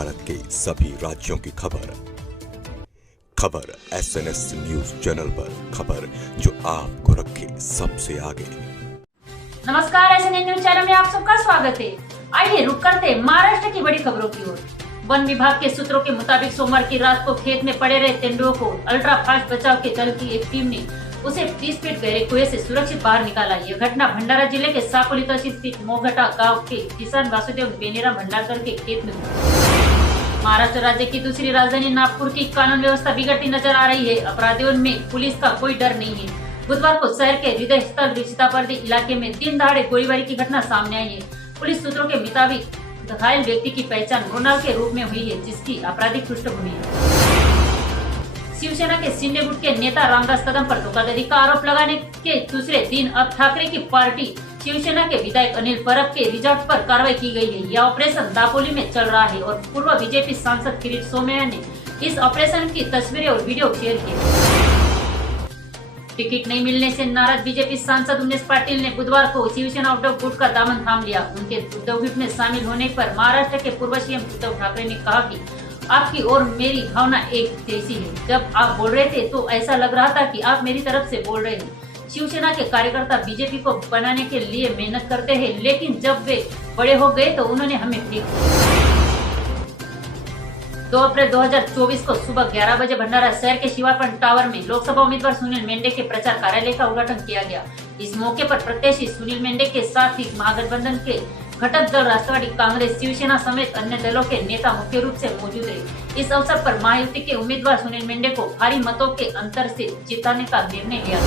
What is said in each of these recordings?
भारत के सभी राज्यों की खबर SNS न्यूज चैनल पर, खबर जो आपको रखे सबसे आगे। नमस्कार, SNS न्यूज चैनल में आप सबका स्वागत है। आइए रुक करते हैं महाराष्ट्र की बड़ी खबरों की ओर। वन विभाग के सूत्रों के मुताबिक सोमवार की रात को खेत में पड़े रहे तेंदुओं को अल्ट्रा फास्ट बचाव के दल की एक टीम ने उसे 30 फीट गहरे कुएं से सुरक्षित बाहर निकाला। यह घटना भंडारा जिले के साकोली तहसील स्थित मोघटा गांव के किसान वासुदेव बेनेरा भंडारकर के खेत में हुई। महाराष्ट्र राज्य की दूसरी राजधानी नागपुर की कानून व्यवस्था बिगड़ती नजर आ रही है। अपराधियों में पुलिस का कोई डर नहीं है। बुधवार को शहर के हृदय स्थल सीतापर्दी इलाके में दिन दहाड़े गोलीबारी की घटना सामने आई है। पुलिस सूत्रों के मुताबिक घायल व्यक्ति की पहचान मृणाल के रूप में हुई है, जिसकी आपराधिक पृष्ठभूमि है। शिवसेना के शिंदे गुट के नेता रामदास कदम पर धोखाधड़ी का आरोप लगाने के दूसरे दिन अब ठाकरे की पार्टी शिवसेना के विधायक अनिल परब के रिजॉर्ट पर कार्रवाई की गई है। यह ऑपरेशन दापोली में चल रहा है और पूर्व बीजेपी सांसद किरीट सोमैया ने इस ऑपरेशन की तस्वीरें और वीडियो शेयर की। टिकट नहीं मिलने से नाराज बीजेपी सांसद उमेश पाटिल ने बुधवार को शिवसेना उद्धव गुट का दामन थाम लिया। उनके उद्धव गुट में शामिल होने पर महाराष्ट्र के पूर्व सीएम उद्धव ठाकरे ने कहा कि आपकी और मेरी भावना एक जैसी है। जब आप बोल रहे थे तो ऐसा लग रहा था कि आप मेरी तरफ से बोल रहे हैं। शिवसेना के कार्यकर्ता बीजेपी को बनाने के लिए मेहनत करते हैं, लेकिन जब वे बड़े हो गए तो उन्होंने हमें फेंक दिया। 2 अप्रैल 2024 को सुबह 11 बजे भंडारा शहर के शिवापन टावर में लोकसभा उम्मीदवार सुनील मेंढे के प्रचार कार्यालय का उद्घाटन किया गया। इस मौके पर प्रत्याशी सुनील मेंढे के साथ ही महागठबंधन के घटक दल राष्ट्रवादी कांग्रेस, शिवसेना समेत अन्य दलों के नेता मुख्य रूप से मौजूद रहे। इस अवसर पर महायुति के उम्मीदवार सुनील मेंढे को भारी मतों के अंतर से जिताने का निर्णय लिया।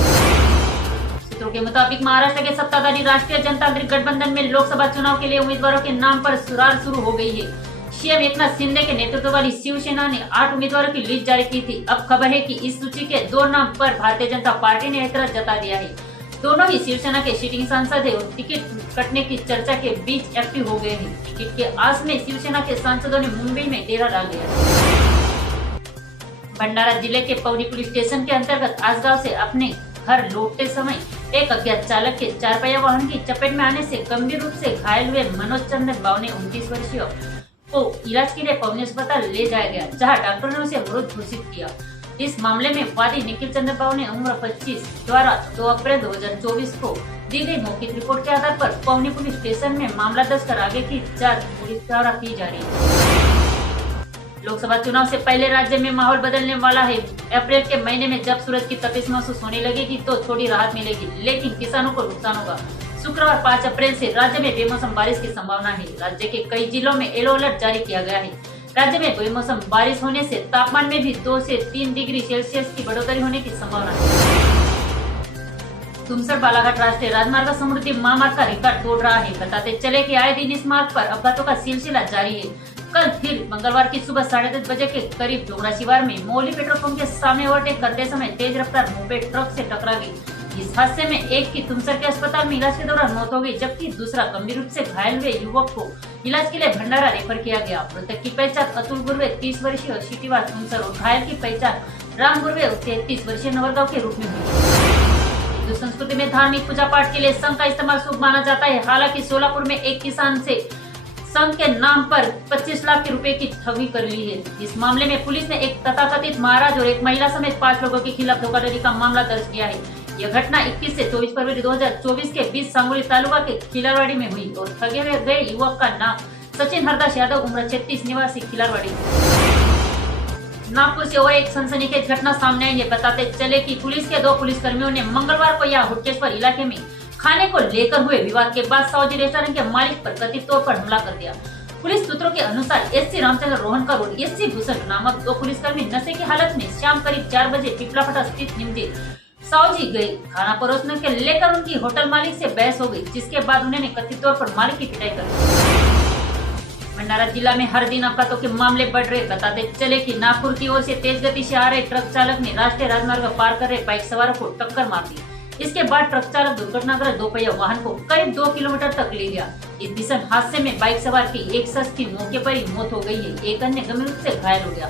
सूत्रों के मुताबिक महाराष्ट्र के सत्ताधारी राष्ट्रीय जनतांत्रिक गठबंधन में लोकसभा चुनाव के लिए उम्मीदवारों के नाम पर सुरार शुरू हो गई है। सीएम एकनाथ शिंदे के नेतृत्व वाली शिवसेना ने 8 उम्मीदवारों की लिस्ट जारी की थी। अब खबर है कि इस सूची के 2 नाम पर भारतीय जनता पार्टी ने ऐतराज जता दिया है। दोनों ही शिवसेना के सिटिंग सांसद है और टिकट कटने की चर्चा के बीच एक्टिव हो गए हैं। टिकट के आस में शिवसेना के सांसदों ने मुंबई में डेरा डाल दिया। भंडारा जिले के पौनी पुलिस स्टेशन के अंतर्गत आसगांव से अपने घर लौटते समय एक अज्ञात चालक के 4 पहिया वाहन की चपेट में आने से गंभीर रूप से घायल हुए मनोज चंद्र बावने 29 वर्षीय को इलाज के लिए पौनी अस्पताल ले जाया गया, जहां डॉक्टरों ने उसे मृत घोषित किया। इस मामले में वादी निखिल चंद्र बावने उम्र 25 द्वारा 2 अप्रैल 2024 को दी गई मौखिक रिपोर्ट के आधार पर पौनी पुलिस स्टेशन में मामला दर्ज कर आगे की जांच पुलिस द्वारा की जा रही है। लोकसभा चुनाव से पहले राज्य में माहौल बदलने वाला है। अप्रैल के महीने में जब सूरज की तपिश महसूस होने लगेगी तो थोड़ी राहत मिलेगी, लेकिन किसानों को नुकसान होगा। शुक्रवार 5 अप्रैल से राज्य में बेमौसम बारिश की संभावना है। राज्य के कई जिलों में येलो अलर्ट जारी किया गया है। राज्य में बेमौसम बारिश होने से तापमान में भी 2 से 3 डिग्री सेल्सियस की बढ़ोतरी होने की संभावना है। तुमसर बालाघाट राष्ट्रीय राजमार्ग समृद्धि महामार्ग का रिकॉर्ड तोड़ रहा है। बताते चले कि आए दिन इस मार्ग पर अपघातों का सिलसिला जारी है। कल फिर मंगलवार की सुबह 10:30 बजे के करीब डोगरा शिवार में मोली पेट्रोल पंप के सामने ओवरटेक करते समय तेज रफ्तार मोपेड ट्रक से टकरा गई। इस हादसे में एक की तुमसर के अस्पताल में इलाज के दौरान मौत हो गई, जबकि दूसरा गंभीर रूप से घायल हुए युवक को इलाज के लिए भंडारा रेफर किया गया। मृतक की पहचान अतुल गुर्वे 30 वर्षीय शिटीवार तुमसर और घायल की पहचान राम गुर्वे 33 वर्षीय नवरगांव के रूप में हुई। हिंदू संस्कृति में धार्मिक पूजा पाठ के लिए शंख का इस्तेमाल शुभ माना जाता है। हालांकि सोलापुर में एक किसान से शंख के नाम पर 25 लाख रुपए की ठगी कर ली है। इस मामले में पुलिस ने एक तथाकथित महाराज और एक महिला समेत 5 लोगों के खिलाफ धोखाधड़ी का मामला दर्ज किया है। यह घटना 21 से 24 फरवरी 2024 के बीच सांगोली तालुका के खिलारवाड़ी में हुई और ठगे हुए गए युवक का नाम सचिन हरदास यादव उम्र 36 निवासी खिलारवाड़ी। नागपुर से और एक सनसनीखेज घटना सामने आई है। बताते चले कि पुलिस के 2 पुलिसकर्मियों ने मंगलवार को यहाँ हुटकेश्वर इलाके में खाने को लेकर हुए विवाद के बाद सावजी रेस्टोरेंट के मालिक पर कथित तौर पर हमला कर दिया। पुलिस सूत्रों के अनुसार एससी रामचंद्र रोहनकर और एससी भूषण नामक 2 पुलिसकर्मी नशे की हालत में शाम करीब 4 बजे पिपलापटा स्थित निमजे सावजी गए। खाना परोसने के लेकर उनकी होटल मालिक से बहस हो गई, जिसके बाद उन्होंने कथित तौर पर मालिक की पिटाई कर दी। भंडारा जिला में हर दिन अपघातों के मामले बढ़ रहे। बताते चले कि नागपुर की ओर से तेज गति से आ रहे ट्रक चालक ने राष्ट्रीय राजमार्ग पार कर रहे बाइक सवारों को टक्कर मार दी। इसके बाद ट्रक चालक दुर्घटनाग्रस्त 2 पहिया वाहन को करीब 2 किलोमीटर तक ले गया। इस भीषण हादसे में बाइक सवार की एक शख्स की मौके पर ही मौत हो गई है। एक अन्य गंभीर रूप से घायल हो गया।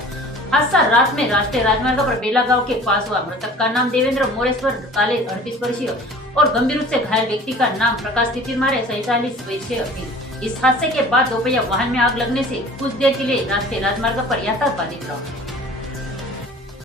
हादसा रात में राष्ट्रीय राजमार्ग पर बेला गांव के पास हुआ। मृतक का नाम देवेंद्र मोरेश्वर काले 38 वर्षीय और गंभीर रूप से घायल व्यक्ति का नाम प्रकाश तितिमारे 47 वर्षीय थे। इस हादसे के बाद दोपहिया वाहन में आग लगने से कुछ देर के लिए राष्ट्रीय राजमार्ग पर यातायात बाधित रहा।